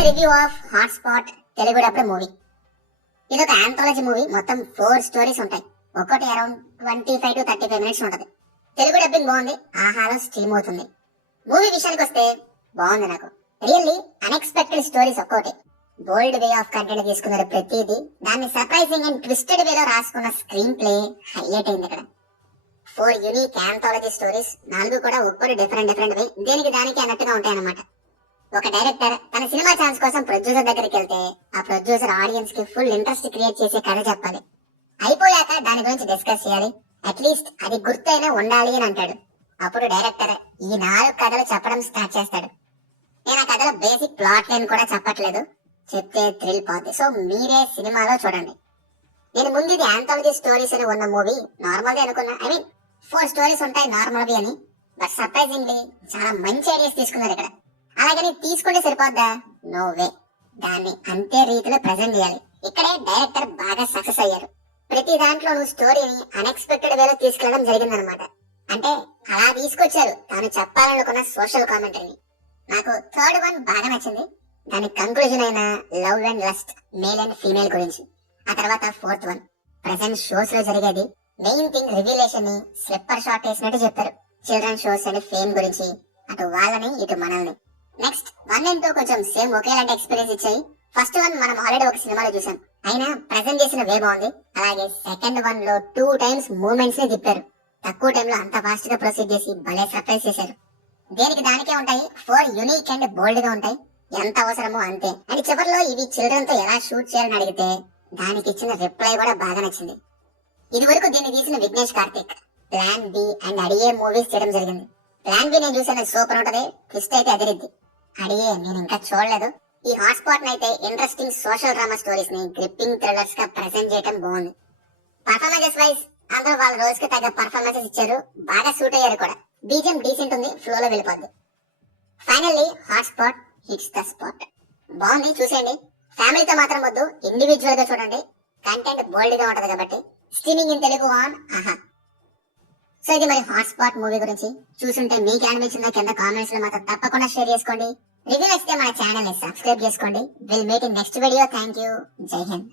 The review of hot spot Telugu డబ్బు movie. ఇది ఒక ఆంథాలజీ మూవీ. మొత్తం 4 స్టోరీస్ ఉంటాయి. ఒక్కొక్కటి అరౌండ్ 25 to 35 మినిట్స్ ఉంటది. తెలుగు డబ్బింగ్ బాగుంది, ఆహాలో స్ట్రీమ్ అవుతుంది. మూవీ విషయానికి వస్తే బాగుంది. నాకు రియల్లీ అన్ఎక్స్పెక్టెడ్ స్టోరీస్ ఒక్కోటి. బోల్డ్ వే ఆఫ్ కంటెంట్ తీసుకున్నారు ప్రతిదీ. దాన్ని సర్ప్రైజింగ్ అండ్ ట్విస్టెడ్ వేలో రాసుకున్న స్క్రీన్ ప్లే హైలైట్ అయింది ఇక్కడ. 4 యూనిక్ ఆంథాలజీ స్టోరీస్, 4 కూడా ఒక్కరు డిఫరెంట్ వే, దేనికి దానికి అన్నట్టుగా ఉంటాయన్నమాట. ఒక డైరెక్టర్ తన సినిమా ఛాన్స్ కోసం ప్రొడ్యూసర్ దగ్గరికి వెళ్తే ఆ ప్రొడ్యూసర్ ఆడియన్స్ కి ఫుల్ ఇంట్రెస్ట్ క్రియేట్ చేసే కథ చెప్పాలి. అయిపోయాక దాని గురించి డిస్కస్ చేయాలి. అట్లీస్ట్ అది గుర్తైనా ఉండాలి అని అంటాడు. అప్పుడు డైరెక్టర్ ఈ 4 కథలు చెప్పడం స్టార్ట్ చేస్తాడు. నేను ఆ కథలో బేసిక్ ప్లాట్ లైన్ కూడా చెప్పట్లేదు, చెప్తే థ్రిల్ పోద్ది. సో మీరే సినిమాలో చూడండి. నేను ముందు ఇది ఆంథాలజీ స్టోరీస్ అని ఉన్న మూవీ నార్మల్ గా అనుకున్నా. 4 స్టోరీస్ ఉంటాయి నార్మల్ వి అని. బట్ సర్ప్రైజింగ్లీ చాలా మంచి ఐడియాస్ తీసుకున్నారు ఇక్కడ. అలాగని తీసుకుంటే సరిపోద్దా? No way. దాన్ని అంతే రీతిలో ప్రెజెంట్ చేయాలి. ఇక్కడే డైరెక్టర్ బాగా సక్సెస్ అయ్యారు. ప్రతి దాంట్లోనూ స్టోరీని అన్ఎక్స్పెక్టెడ్ వేలో తీసుకెళ్లడం జరిగిందనమాట. అంటే అలా తీసుకొచ్చారు తాను చెప్పాలనుకున్న సోషల్ కామెంటరీని. నాకు థర్డ్ వన్ బాగా నచ్చింది. దాని కంక్లూజన్ అయిన love and lust, male and female గురించి. ఆ తర్వాత 4th వన్ ప్రెసెంట్ షోస్ లో జరిగేది. మెయిన్ థింగ్ రివీలేషన్ ని స్లిప్పర్ షాట్ వేసినట్టు చెప్పారు. చిల్డ్రన్ షోస్ అండ్ ఫేమ్ గురించి, అటు వాళ్ళని ఇటు మనల్ని. నెక్స్ట్ 1 and 2 కొంచెం సేమ్ ఒకేలాంటి ఎక్స్పీరియన్స్ ఇచ్చాయి. ఫస్ట్ వన్ మనం ఆల్రెడీ ఒక సినిమాలో చూసాం, అయినా ప్రెజెంట్ చేసిన వే బాగుంది. అలాగే సెకండ్ వన్ లో 2 times మూవ్మెంట్స్ ని తిప్పారు. తక్కువ టైంలో అంత ఫాస్ట్ గా ప్రొసీడ్ చేసి భలే సర్ప్రైజ్ చేశారు. దేనికి దానికే ఉంటాయి. 4 యూనిక్ అండ్ బోల్డ్ గా ఉంటాయి. ఎంత అవసరమో అంతే. అండ్ చివరిలో ఇవి చిల్డ్రన్ తో ఎలా షూట్ చేయాలని అడిగితే దానికి ఇచ్చిన రిప్లై కూడా బాగా నచ్చింది. ఇది వరకు దీన్ని తీసిన Vignesh Karthik plan B and అడిగే మూవీస్ చేయడం జరిగింది. ప్లాన్ బి నేను చూసిన సూపర్ ఉంటది, ట్విస్ట్ అయితే అదిరిద్ది. అడిగే నేను ఇంకా చూడలేదు. ఈ హాట్ స్పాట్ అయితే ఇంట్రెస్టింగ్ సోషల్ డ్రామా స్టోరీస్ ని గ్రిప్పింగ్ థ్రిల్లర్స్ గా ప్రెజెంట్ చేయడం బాగుంది. పర్ఫార్మెన్సెస్ వైజ్ అందరూ వాళ్ళ రోజుకి తగ్గ పర్ఫార్మెన్సెస్ ఇచ్చారు, బాగా సూట్ అయ్యారు కూడా. బీజిఎం డీసెంట్ ఉంది, ఫ్లోలో వెళ్ళిపోద్ది. Finally hot spot hits the spot. బాగుంది, చూసేయండి. ఫ్యామిలీతో మాత్రం వద్దు, ఇండివిజువల్ గా చూడండి. కంటెంట్ బోల్డ్ గా ఉంటది కాబట్టి. స్ట్రీమింగ్ ఇన్ తెలుగు ఆన్ ఆహా. సో ఇది మరి హాట్ స్పాట్ మూవీ గురించి. చూసుంటే మీకు అనిపించిందో కింద కామెంట్స్ లో మాత్రం తప్పకుండా షేర్ చేసుకోండి. రివ్యూ నచ్చితే మన ఛానల్ ని సబ్స్క్రైబ్ చేసుకోండి. Will meet in next video. Thank you. జై హింద్.